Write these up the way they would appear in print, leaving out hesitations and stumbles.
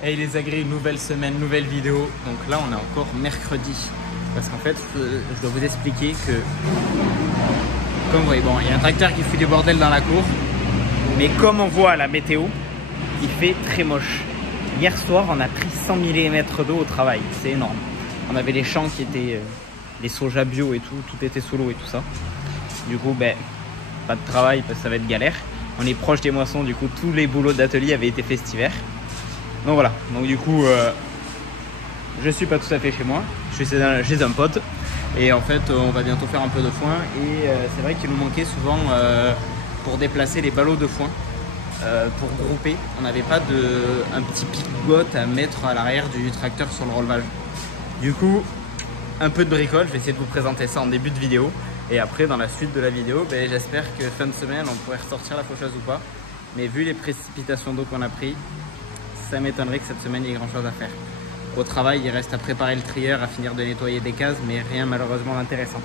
Hey les agris, nouvelle semaine, nouvelle vidéo. Donc là on est encore mercredi. Parce qu'en fait je dois vous expliquer que, comme vous voyez, bon, il y a un tracteur qui fout du bordel dans la cour. Mais comme on voit à la météo, il fait très moche. Hier soir on a pris 100 mm d'eau au travail, c'est énorme. On avait les champs qui étaient des soja bio et tout était sous l'eau et tout ça. Du coup pas de travail parce que ça va être galère. On est proche des moissons, du coup tous les boulots d'atelier avaient été faits cet hiver. Donc voilà, donc du coup je suis pas tout à fait chez moi, je suis chez un pote. Et en fait on va bientôt faire un peu de foin. Et c'est vrai qu'il nous manquait souvent pour déplacer les ballots de foin. Pour grouper, on n'avait pas un petit pic-got à mettre à l'arrière du tracteur sur le relevage. Du coup, un peu de bricole, je vais essayer de vous présenter ça en début de vidéo. Et après, dans la suite de la vidéo, j'espère que fin de semaine, on pourrait ressortir la faucheuse ou pas. Mais vu les précipitations d'eau qu'on a pris, ça m'étonnerait que cette semaine, il y ait grand chose à faire. Au travail, il reste à préparer le trieur, à finir de nettoyer des cases, mais rien malheureusement d'intéressant.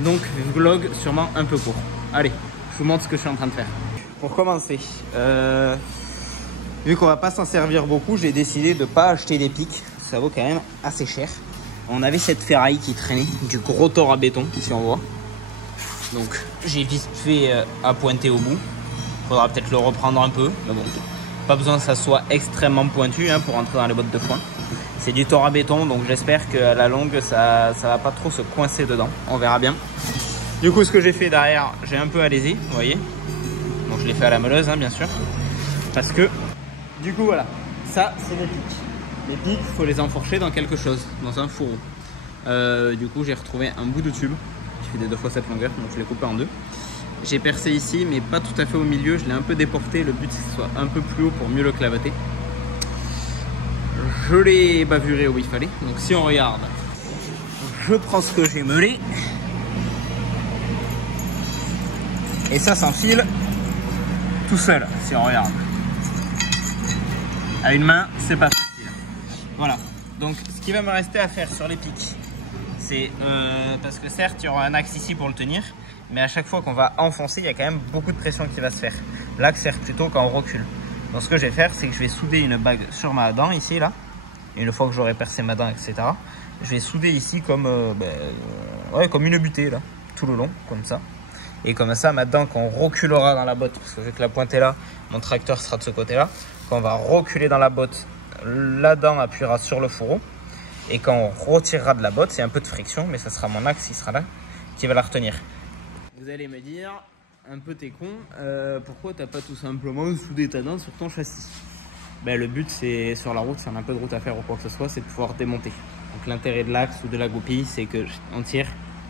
Donc, vlog sûrement un peu court. Allez, je vous montre ce que je suis en train de faire. Pour commencer, vu qu'on va pas s'en servir beaucoup, j'ai décidé de pas acheter des pics. Ça vaut quand même assez cher. On avait cette ferraille qui traînait, du gros tore à béton, si on voit. Donc j'ai vite fait appointer au bout. Faudra peut-être le reprendre un peu, mais bon, pas besoin que ça soit extrêmement pointu pour entrer dans les bottes de foin. C'est du tore à béton, donc j'espère qu'à la longue ça va pas trop se coincer dedans. On verra bien. Du coup, ce que j'ai fait derrière, j'ai un peu alésé, vous voyez. Donc je l'ai fait à la meuleuse, bien sûr. Parce que, du coup, voilà, ça c'est des pics. Les pics, il faut les enfourcher dans quelque chose, dans un fourreau. Du coup, j'ai retrouvé un bout de tube qui fait des 2 fois cette longueur, donc je l'ai coupé en 2. J'ai percé ici, mais pas tout à fait au milieu. Je l'ai un peu déporté. Le but, c'est que ce soit un peu plus haut pour mieux le clavater. Je l'ai bavuré où il fallait. Donc si on regarde, je prends ce que j'ai meulé. Et ça s'enfile tout seul, si on regarde. À une main, c'est pas facile. Voilà. Donc, ce qui va me rester à faire sur les pics, c'est parce que certes, il y aura un axe ici pour le tenir, mais à chaque fois qu'on va enfoncer, il y a quand même beaucoup de pression qui va se faire. L'axe sert plutôt quand on recule. Donc, ce que je vais faire, c'est que je vais souder une bague sur ma dent ici, là. Et une fois que j'aurai percé ma dent, etc., je vais souder ici comme, comme une butée, là, tout le long, comme ça. Et comme ça, maintenant, quand on reculera dans la botte, parce que vu que la pointe est là, mon tracteur sera de ce côté-là, quand on va reculer dans la botte, la dent appuiera sur le fourreau. Et quand on retirera de la botte, c'est un peu de friction, mais ça sera mon axe qui sera là, qui va la retenir. Vous allez me dire, un peu t'es con, pourquoi t'as pas tout simplement soudé ta dent sur ton châssis? Le but, c'est sur la route, si on a un peu de route à faire ou quoi que ce soit, c'est de pouvoir démonter. Donc l'intérêt de l'axe ou de la goupille, c'est qu'on tire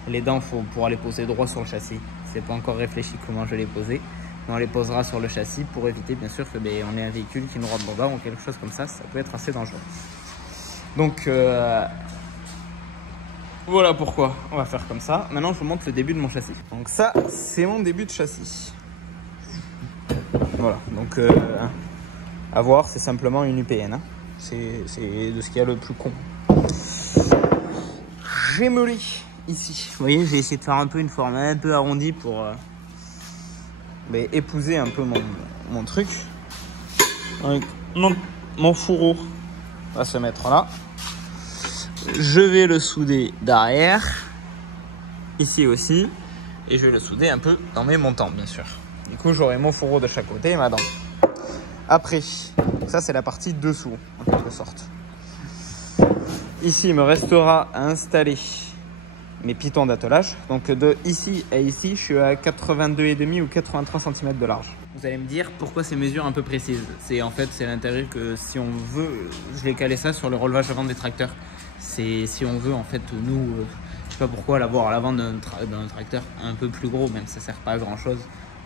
les dents pour pouvoir les poser droit sur le châssis. C'est pas encore réfléchi comment je vais les poser, mais on les posera sur le châssis pour éviter bien sûr que on ait un véhicule qui nous rentre dedans ou quelque chose comme ça. Ça peut être assez dangereux. Donc voilà pourquoi on va faire comme ça. Maintenant je vous montre le début de mon châssis. Donc ça c'est mon début de châssis. Voilà, donc à voir, c'est simplement une UPN. C'est de ce qu'il y a le plus con. J'ai meulé ici, vous voyez, j'ai essayé de faire un peu une forme un peu arrondie pour épouser un peu mon truc. Donc, mon fourreau va se mettre là. Je vais le souder derrière, ici aussi, et je vais le souder un peu dans mes montants, bien sûr. Du coup, j'aurai mon fourreau de chaque côté et ma dent. Après, ça c'est la partie dessous, en quelque sorte. Ici, il me restera à installer mes pitons d'attelage. Donc de ici à ici, je suis à 82,5 ou 83 cm de large. Vous allez me dire pourquoi ces mesures un peu précises. C'est en fait, c'est l'intérêt que si on veut, je vais caler ça sur le relevage avant des tracteurs. C'est si on veut en fait nous, je sais pas pourquoi l'avoir à l'avant d'un tracteur un peu plus gros, même ça sert pas à grand chose.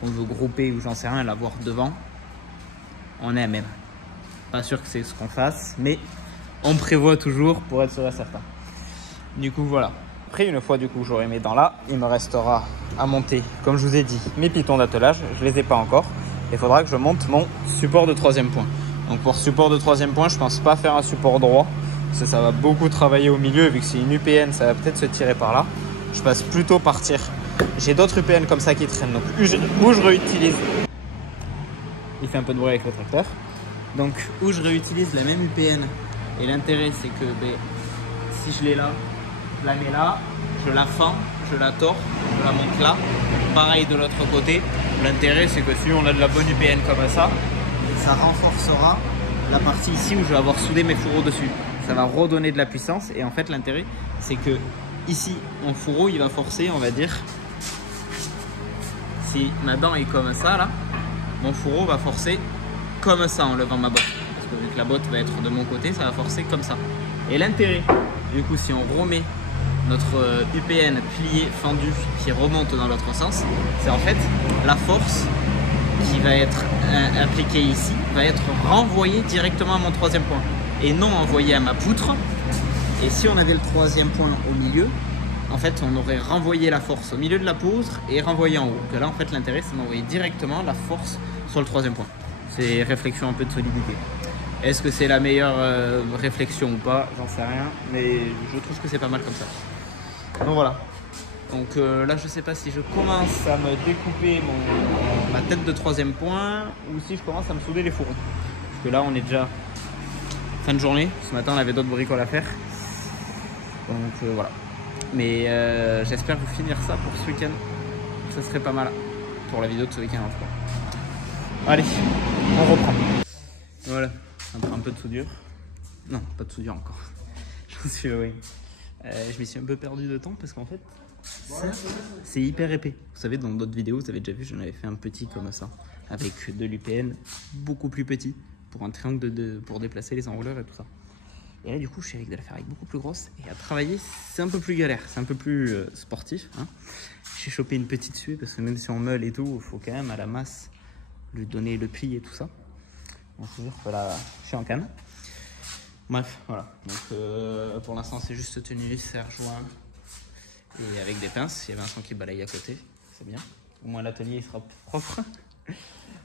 On veut grouper ou j'en sais rien, l'avoir devant, on est à même. Pas sûr que c'est ce qu'on fasse, mais on prévoit toujours pour être sûr et certain. Du coup voilà. Après, une fois du coup j'aurai mes dents là, il me restera à monter, comme je vous ai dit, mes pitons d'attelage. Je les ai pas encore. Il faudra que je monte mon support de 3e point. Donc pour support de 3e point, je pense pas faire un support droit, parce que ça va beaucoup travailler au milieu. Vu que c'est une UPN, ça va peut-être se tirer par là. Je passe plutôt partir. J'ai d'autres UPN comme ça qui traînent, donc où je réutilise. Il fait un peu de bruit avec le tracteur. Donc où je réutilise la même UPN. Et l'intérêt c'est que si je l'ai là, je la mets là, je la fends, je la tords, je la monte là. Pareil de l'autre côté. L'intérêt c'est que si on a de la bonne UPN comme ça renforcera la partie ici où je vais avoir soudé mes fourreaux dessus. Ça va redonner de la puissance et en fait l'intérêt c'est que ici mon fourreau il va forcer, on va dire, si ma dent est comme ça là, mon fourreau va forcer comme ça en levant ma botte. Parce que vu que la botte va être de mon côté, ça va forcer comme ça. Et l'intérêt, du coup, si on remet notre UPN plié, fendu, qui remonte dans l'autre sens, c'est en fait la force qui va être appliquée ici, va être renvoyée directement à mon troisième point. Et non envoyée à ma poutre. Et si on avait le troisième point au milieu, en fait, on aurait renvoyé la force au milieu de la poutre et renvoyé en haut. Que là, en fait, l'intérêt, c'est d'envoyer directement la force sur le troisième point. C'est réflexion un peu de solidité. Est-ce que c'est la meilleure réflexion ou pas? J'en sais rien, mais je trouve que c'est pas mal comme ça. Donc voilà. Donc là, je sais pas si je commence à me découper ma tête de troisième point ou si je commence à me souder les fourrons. Parce que là, on est déjà fin de journée. Ce matin, on avait d'autres bricoles à faire. Donc voilà. Mais j'espère vous finir ça pour ce week-end. Ça serait pas mal pour la vidéo de ce week-end en tout cas. Allez, on reprend. Voilà, après un peu de soudure. Non, pas de soudure encore. J'en suis oui. Je m'y suis un peu perdu de temps parce qu'en fait, ça, c'est hyper épais. Vous savez, dans d'autres vidéos, vous avez déjà vu, j'en avais fait un petit comme ça, avec de l'UPN beaucoup plus petit pour un triangle pour déplacer les enrouleurs et tout ça. Et là, du coup, je suis avec de la ferraille beaucoup plus grosse. Et à travailler, c'est un peu plus galère. C'est un peu plus sportif. Hein. J'ai chopé une petite suée parce que même si on meule et tout, il faut quand même à la masse lui donner le pli et tout ça. Donc, je vous jure que là, je suis en canne. Bref, voilà. Donc, pour l'instant, c'est juste tenu serre-joint et avec des pinces. Il y a Vincent qui balaye à côté. C'est bien. Au moins, l'atelier il sera propre.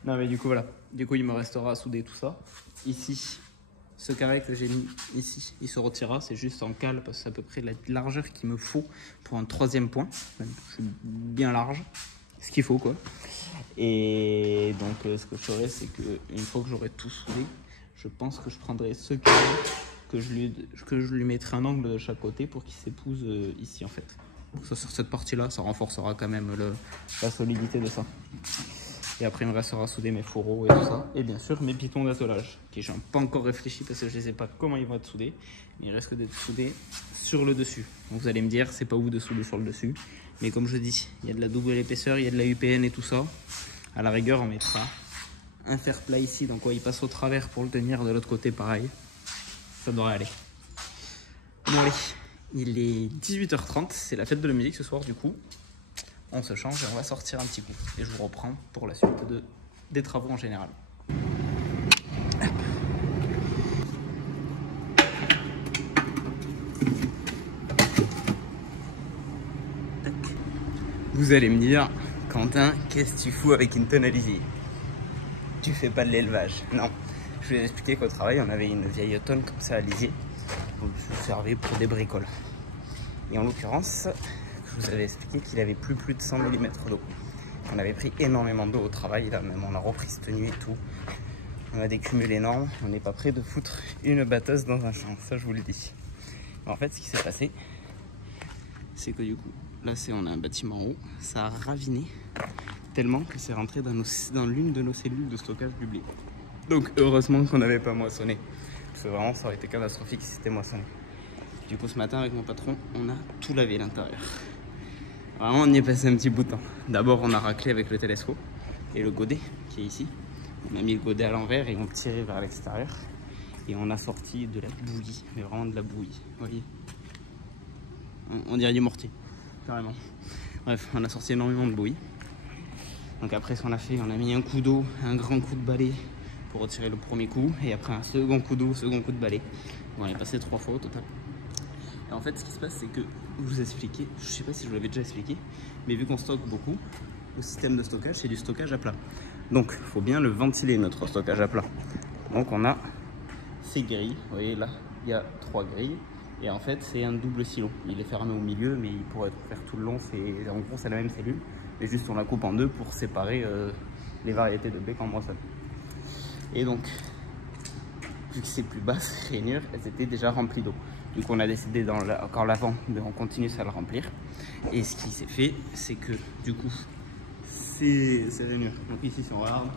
Non, mais du coup, voilà. Du coup, il me restera à souder tout ça. Ici. Ce carré que j'ai mis ici, il se retirera, c'est juste en cale parce que c'est à peu près la largeur qu'il me faut pour un troisième point. Je suis bien large, ce qu'il faut quoi. Et donc ce que je ferai, c'est qu'une fois que j'aurai tout soudé, je pense que je prendrai ce carré, que je lui mettrai un angle de chaque côté pour qu'il s'épouse ici en fait. Donc ça, sur cette partie-là, ça renforcera quand même la solidité de ça. Et après, il me restera à souder mes fourreaux et tout ça. Et bien sûr, mes pitons d'attelage, qui je n'ai pas encore réfléchi parce que je ne sais pas comment ils vont être soudés. Mais ils risquent d'être soudés sur le dessus. Donc vous allez me dire, c'est pas ouf de souder sur le dessus. Mais comme je dis, il y a de la double épaisseur, il y a de la UPN et tout ça. À la rigueur, on mettra un fer plat ici. Donc il passe au travers pour le tenir. De l'autre côté, pareil. Ça devrait aller. Bon allez, il est 18h30. C'est la fête de la musique ce soir du coup. On se change et on va sortir un petit coup. Et je vous reprends pour la suite des travaux en général. Vous allez me dire, Quentin, qu'est-ce que tu fous avec une tonne à lisier? Tu fais pas de l'élevage. Non. Je vais vous expliquer qu'au travail, on avait une vieille tonne comme ça à lisier. Donc je servais pour des bricoles. Et en l'occurrence, je vous avais expliqué qu'il avait plus de 100 mm d'eau. On avait pris énormément d'eau au travail, là même on a repris cette nuit et tout. On a des cumuls énormes, on n'est pas prêt de foutre une batteuse dans un champ, ça je vous le dis. Mais en fait ce qui s'est passé, c'est que du coup, là on a un bâtiment en haut, ça a raviné tellement que c'est rentré dans l'une de nos cellules de stockage du blé. Donc heureusement qu'on n'avait pas moissonné, parce que vraiment ça aurait été catastrophique si c'était moissonné. Du coup ce matin avec mon patron, on a tout lavé l'intérieur. Vraiment, on y est passé un petit bout de temps. D'abord, on a raclé avec le télescope et le godet qui est ici. On a mis le godet à l'envers et on tirait vers l'extérieur. Et on a sorti de la bouillie, mais vraiment de la bouillie. Vous voyez, on dirait du mortier, carrément. Bref, on a sorti énormément de bouillie. Donc après, ce qu'on a fait, on a mis un coup d'eau, un grand coup de balai pour retirer le premier coup. Et après, un second coup d'eau, second coup de balai. On est passé 3 fois au total. Et en fait, ce qui se passe, c'est que je vous expliquais, je sais pas si je vous l'avais déjà expliqué, mais vu qu'on stocke beaucoup, le système de stockage, c'est du stockage à plat. Donc, il faut bien le ventiler, notre stockage à plat. Donc, on a ces grilles. Vous voyez, là, il y a 3 grilles. Et en fait, c'est un double silo. Il est fermé au milieu, mais il pourrait être ouvert tout le long. En gros, c'est la même cellule. Mais juste, on la coupe en deux pour séparer les variétés de blé qu'on moissonne. Et donc, vu que c'est plus bas, ces rainures, elles étaient déjà remplies d'eau. Du coup, on a décidé encore l'avant de continuer à le remplir. Et ce qui s'est fait, c'est que du coup, ces rainures, donc ici, si on regarde,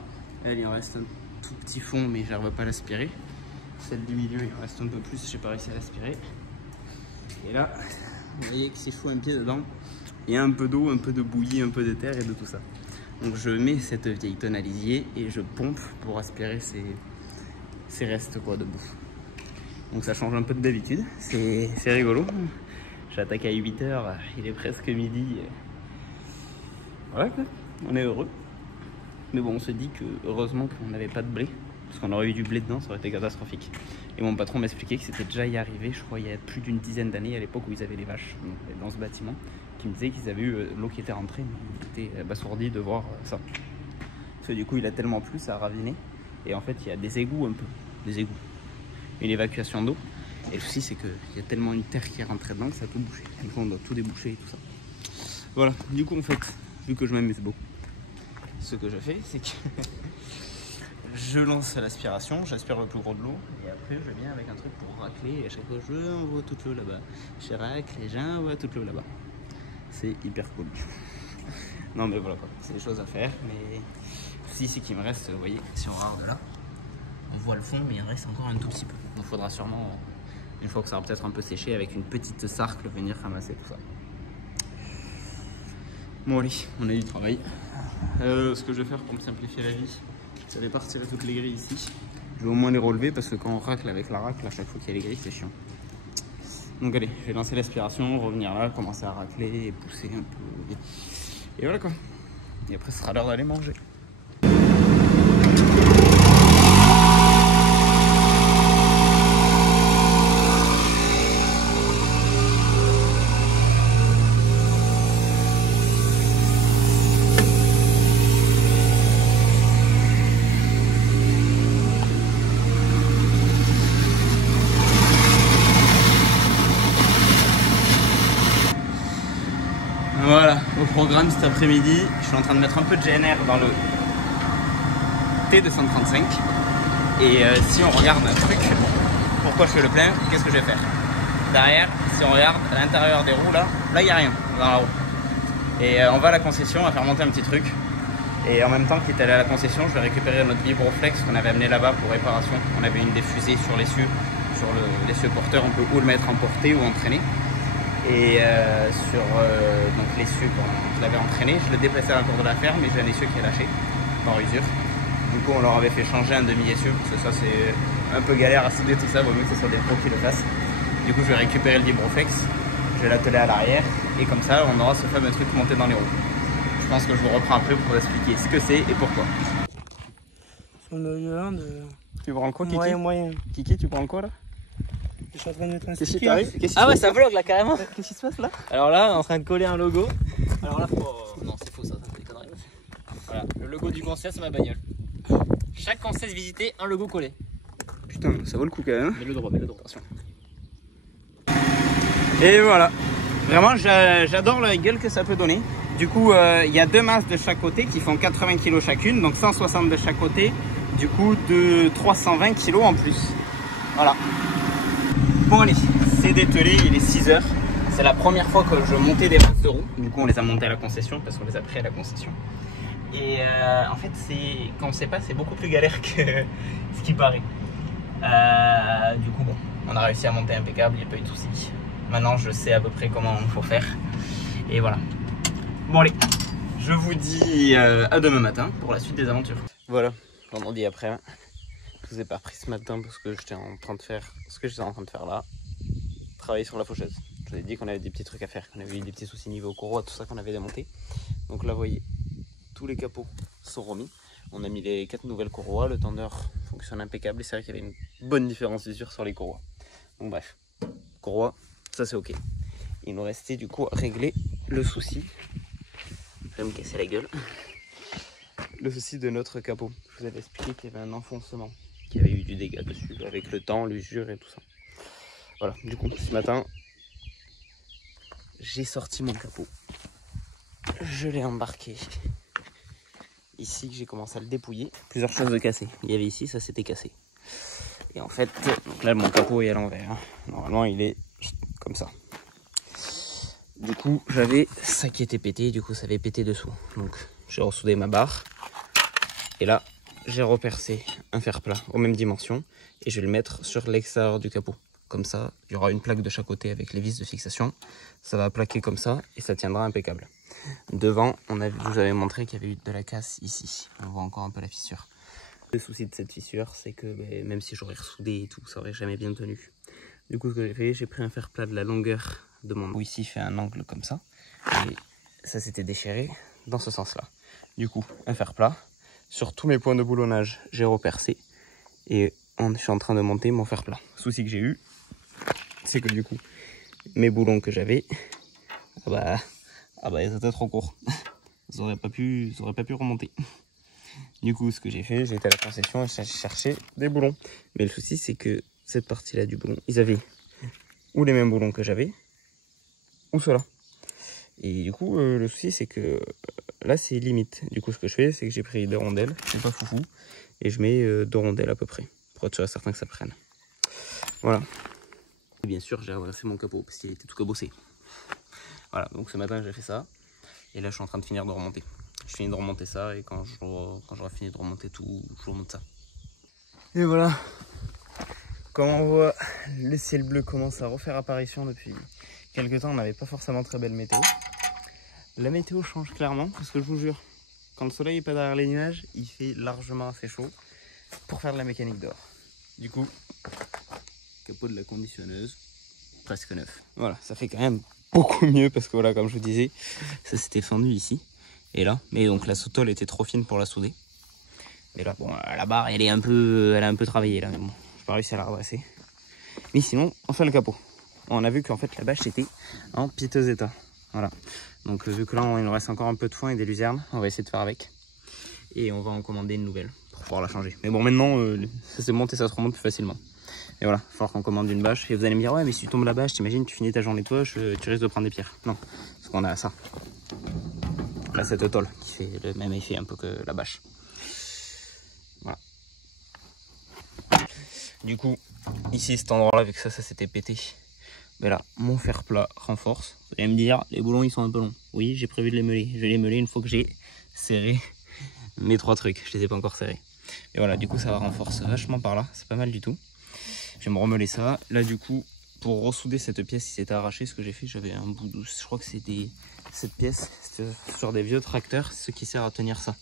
elle, il en reste un tout petit fond, mais j'arrive pas à l'aspirer. Celle du milieu, il en reste un peu plus, j'ai pas réussi à l'aspirer. Et là, vous voyez que si je fous un pied dedans, il y a un peu d'eau, un peu de bouillie, un peu de terre et de tout ça. Donc je mets cette vieille tonne à lisier et je pompe pour aspirer ces restes quoi, de bouffe. Donc ça change un peu de d'habitude, c'est rigolo. J'attaque à 8 h, il est presque midi. Voilà quoi, on est heureux. Mais bon, on se dit que heureusement qu'on n'avait pas de blé, parce qu'on aurait eu du blé dedans, ça aurait été catastrophique. Et mon patron m'expliquait que c'était déjà y arrivé, je crois, il y a plus d'une dizaine d'années, à l'époque où ils avaient les vaches dans ce bâtiment, qui me disait qu'ils avaient eu l'eau qui était rentrée, mais ils étaient abasourdis de voir ça. Parce que du coup, il a tellement plu, ça a raviné. Et en fait, il y a des égouts un peu, des égouts. Une évacuation d'eau. Et le souci, c'est qu'il y a tellement une terre qui est rentrée dedans que ça a tout bouché. Du coup, on doit tout déboucher et tout ça. Voilà, du coup, en fait, vu que je m'amuse beaucoup, ce que je fais, c'est que je lance l'aspiration, j'aspire le plus gros de l'eau, et après, je viens avec un truc pour racler. Et à chaque fois, je envoie toute l'eau là-bas. Je racle et j'envoie toute l'eau là-bas. C'est hyper cool. Non, mais voilà quoi, c'est des choses à faire. Mais le souci, c'est qu'il me reste, vous voyez, si on regarde là, on voit le fond, mais il reste encore un tout petit peu. Donc il faudra sûrement, une fois que ça aura peut-être un peu séché, avec une petite sarcle, venir ramasser tout ça. Bon allez, on a du travail. Ce que je vais faire pour me simplifier la vie, c'est répartir toutes les grilles ici. Je vais au moins les relever parce que quand on racle avec la racle, à chaque fois qu'il y a les grilles, c'est chiant. Donc allez, je vais lancer l'aspiration, revenir là, commencer à racler et pousser un peu. Et voilà quoi. Et après, ce sera l'heure d'aller manger. Voilà, au programme cet après-midi, je suis en train de mettre un peu de GNR dans le T235. Et si on regarde un truc, pourquoi je fais le plein, qu'est-ce que je vais faire? Derrière, si on regarde à l'intérieur des roues, là il n'y a rien dans la roue. Et on va à la concession à faire monter un petit truc. Et en même temps qu'il est allé à la concession, je vais récupérer notre Vibroflex qu'on avait amené là-bas pour réparation. On avait une des fusées sur l'essieu, sur l'essieu porteur, on peut ou le mettre en portée ou entraîné. Et donc l'essieu, quand je l'avais entraîné, je le déplaçais à la cour de la ferme et j'ai un essieu qui est lâché par usure. Du coup, on leur avait fait changer un demi-essieu parce que ça, c'est un peu galère à souder tout ça, vaut mieux que ce soit des pros qui le fassent. Du coup, je vais récupérer le Vibroflex, je vais l'atteler à l'arrière et comme ça, on aura ce fameux truc monté dans les roues. Je pense que je vous reprends après pour vous expliquer ce que c'est et pourquoi. On a eu un de... Tu prends le quoi, Kiki? Moyen. Kiki, tu prends le quoi là? Je suis en train de mettre un Qu'est-ce qui sticker. t'arrive? Ah ouais, ça vlog là carrément. Qu'est-ce qui se passe là? Alors là, on est en train de coller un logo. Alors là, faut... Non, c'est faux ça, c'est des conneries. Voilà, le logo du concert, c'est ma bagnole. Chaque concert visité, un logo collé. Putain, ça vaut le coup quand même. Mets le droit, mets le droit. Attention. Et voilà. Vraiment, j'adore la gueule que ça peut donner. Du coup, il y a deux masses de chaque côté qui font 80 kg chacune, donc 160 de chaque côté. Du coup, de 320 kg en plus. Voilà. Bon allez, c'est dételé, il est 6 h. C'est la première fois que je montais des masses de roues. Du coup, on les a montées à la concession parce qu'on les a pris à la concession. Et en fait, quand on ne sait pas, c'est beaucoup plus galère que ce qui paraît. Du coup, bon, on a réussi à monter impeccable, il n'y a pas eu de soucis. Maintenant, je sais à peu près comment il faut faire. Et voilà. Bon allez, je vous dis à demain matin pour la suite des aventures. Voilà, vendredi après. Je vous ai pas pris ce matin parce que j'étais en train de faire ce que j'étais en train de faire là. Travailler sur la faucheuse. Je vous ai dit qu'on avait des petits trucs à faire, qu'on avait eu des petits soucis niveau courroie, tout ça qu'on avait démonté. Donc là, vous voyez, tous les capots sont remis. On a mis les 4 nouvelles courroies, le tendeur fonctionne impeccable et c'est vrai qu'il y avait une bonne différence d'usure sur les courroies. Donc bref, courroie, ça c'est ok. Il nous restait du coup à régler le souci. Je vais me casser la gueule. Le souci de notre capot. Je vous avais expliqué qu'il y avait un enfoncement, qu'il y avait eu du dégât dessus avec le temps, l'usure et tout ça. Voilà, du coup, ce matin, j'ai sorti mon capot. Je l'ai embarqué ici, que j'ai commencé à le dépouiller. Plusieurs choses de cassées. Il y avait ici, ça s'était cassé. Et en fait, donc là mon capot est à l'envers. Hein. Normalement il est comme ça. Du coup j'avais ça qui était pété, du coup ça avait pété dessous. Donc j'ai ressoudé ma barre. Et là j'ai repercé un fer plat aux mêmes dimensions. Et je vais le mettre sur l'extérieur du capot. Comme ça, il y aura une plaque de chaque côté avec les vis de fixation. Ça va plaquer comme ça et ça tiendra impeccable. Devant, je vous avais montré qu'il y avait eu de la casse ici. On voit encore un peu la fissure. Le souci de cette fissure, c'est que même si j'aurais ressoudé et tout, ça aurait jamais bien tenu. Du coup, ce que j'ai fait, j'ai pris un fer plat de la longueur de mon... Où ici, fait un angle comme ça. Et ça s'était déchiré dans ce sens-là. Du coup, un fer plat. Sur tous mes points de boulonnage, j'ai repercé. Et je suis en train de monter mon fer plat. Le souci que j'ai eu, c'est que du coup, mes boulons que j'avais, ils étaient trop courts. Ils n'auraient pas pu remonter. Du coup, ce que j'ai fait, j'ai été à la concession et j'ai cherché des boulons. Mais le souci, c'est que cette partie-là du boulon, ils avaient ou les mêmes boulons que j'avais, ou ceux-là. Et du coup, le souci, c'est que là, c'est limite. Du coup, ce que je fais, c'est que j'ai pris 2 rondelles, c'est pas foufou, et je mets 2 rondelles à peu près, pour être certain que ça prenne. Voilà. Et bien sûr, j'ai redressé mon capot, parce qu'il était tout cabossé. Voilà, donc ce matin, j'ai fait ça, et là, je suis en train de finir de remonter. Je finis de remonter ça, et quand j'aurai fini de remonter tout, je remonte ça. Et voilà. Comme on voit, le ciel bleu commence à refaire apparition depuis quelques temps. On n'avait pas forcément très belle météo. La météo change clairement, parce que je vous jure, quand le soleil n'est pas derrière les nuages, il fait largement assez chaud pour faire de la mécanique dehors. Du coup, capot de la conditionneuse, presque neuf. Voilà, ça fait quand même beaucoup mieux, parce que voilà, comme je vous disais, ça s'était fendu ici et là. Mais donc la sous-tôle était trop fine pour la souder. Mais là, bon, la barre, elle a un peu travaillé là, mais bon, j'ai pas réussi à la redresser. Mais sinon, on fait le capot. On a vu qu'en fait la bâche était en piteux état. Voilà. Donc vu que là il nous reste encore un peu de foin et des luzernes, on va essayer de faire avec. Et on va en commander une nouvelle pour pouvoir la changer. Mais bon, maintenant ça se monte et ça se remonte plus facilement. Et voilà, il va falloir qu'on commande une bâche. Et vous allez me dire, ouais, mais si tu tombes la bâche, t'imagines, tu finis ta journée de poche, tu risques de prendre des pierres. Non, parce qu'on a ça. Là, cette tôle qui fait le même effet un peu que la bâche. Voilà. Du coup, ici, cet endroit-là, vu que ça s'était pété, mais là, mon fer plat renforce. Vous allez me dire, les boulons, ils sont un peu longs. Oui, j'ai prévu de les meuler. Je vais les meuler une fois que j'ai serré mes 3 trucs. Je les ai pas encore serrés. Et voilà, du coup, ça va renforcer vachement par là. C'est pas mal du tout. Je vais me remeler ça. Là, du coup, pour ressouder cette pièce, si c'était arraché, ce que j'ai fait, j'avais un bout de... Je crois que c'était cette pièce. C'était sur des vieux tracteurs, ce qui sert à tenir ça.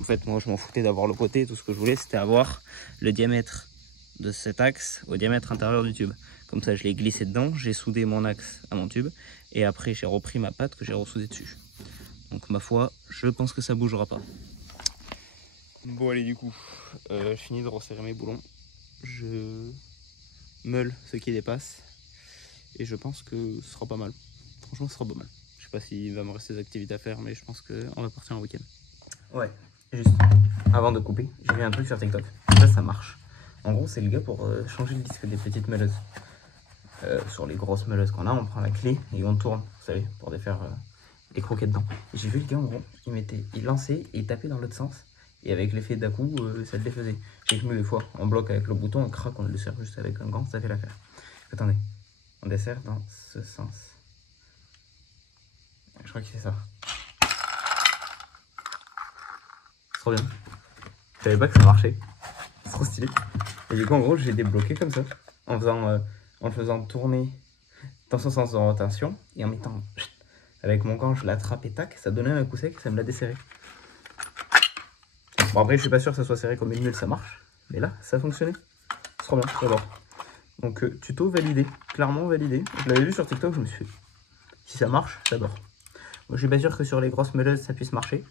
En fait, moi, je m'en foutais d'avoir le côté. Tout ce que je voulais, c'était avoir le diamètre de cet axe au diamètre intérieur du tube. Comme ça, je l'ai glissé dedans, j'ai soudé mon axe à mon tube, et après, j'ai repris ma patte que j'ai ressoudée dessus. Donc, ma foi, je pense que ça bougera pas. Bon, allez, du coup, je finis de resserrer mes boulons. Je meule ce qui dépasse, et je pense que ce sera pas mal. Franchement, ce sera pas mal. Je sais pas s'il va me rester des activités à faire, mais je pense qu'on va partir en week-end. Ouais, juste avant de couper, j'ai vu un truc sur TikTok. Ça marche. En gros, c'est le gars pour changer le disque des petites meuleuses. Sur les grosses meuleuses qu'on a, on prend la clé et on tourne, vous savez, pour défaire les croquets dedans. J'ai vu le gars, en gros, il lançait et il tapait dans l'autre sens. Et avec l'effet d'à-coup, ça le défaisait. J'ai vu des fois, on bloque avec le bouton, on craque, on le serre juste avec un gant, ça fait l'affaire. Attendez, on desserre dans ce sens. Je crois qu'il fait ça. C'est trop bien. Je savais pas que ça marchait. C'est trop stylé. Et du coup, en gros, j'ai débloqué comme ça, en le faisant tourner dans son sens de rotation et en mettant avec mon gant, je l'attrape et tac, ça donnait un coup sec, ça me l'a desserré. Bon, après, je suis pas sûr que ça soit serré comme une mule, ça marche, mais là, ça a fonctionné. C'est trop bien, j'adore. Donc, tuto validé, clairement validé. Je l'avais vu sur TikTok, je me suis dit, si ça marche, j'adore. Moi, je suis pas sûr que sur les grosses meuleuses, ça puisse marcher.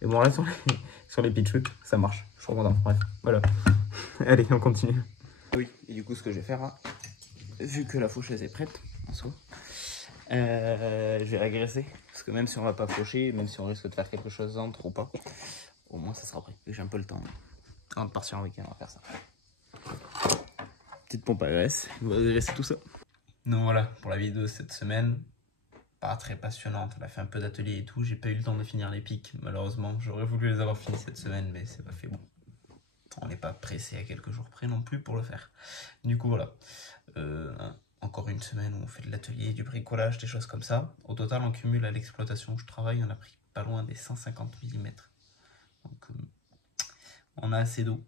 Et bon, là, sur les pitchouks, ça marche. Je suis trop content. Bref, voilà. Allez, on continue. Oui, et du coup, ce que je vais faire, hein, vu que la faucheuse est prête, en soi, je vais régresser. Parce que même si on va pas faucher, même si on risque de faire quelque chose d'entre ou pas, au moins ça sera prêt. J'ai un peu le temps. Avant de partir en week-end, on va faire ça. Petite pompe à graisse, on va graisser tout ça. Donc voilà, pour la vidéo de cette semaine, pas très passionnante. On a fait un peu d'atelier et tout. J'ai pas eu le temps de finir les pics, malheureusement. J'aurais voulu les avoir finis cette semaine, mais c'est pas fait bon. on n'est pas pressé à quelques jours près non plus pour le faire. Du coup voilà, encore une semaine où on fait de l'atelier, du bricolage, des choses comme ça. Au total, on cumule à l'exploitation où je travaille, on a pris pas loin des 150 mm. Donc on a assez d'eau.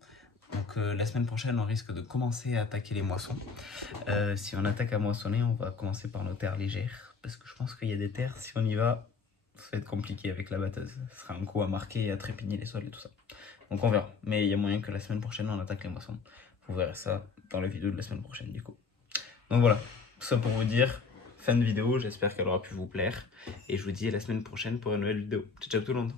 Donc la semaine prochaine, on risque de commencer à attaquer les moissons. Si on attaque à moissonner, on va commencer par nos terres légères. Parce que je pense qu'il y a des terres, si on y va, ça va être compliqué avec la batteuse. Ce sera un coup à marquer et à trépigner les sols et tout ça. Donc on verra. Mais il y a moyen que la semaine prochaine, on attaque les moissons. Vous verrez ça dans la vidéo de la semaine prochaine du coup. Donc voilà, tout ça pour vous dire, fin de vidéo, j'espère qu'elle aura pu vous plaire. Et je vous dis à la semaine prochaine pour une nouvelle vidéo. Ciao ciao tout le monde.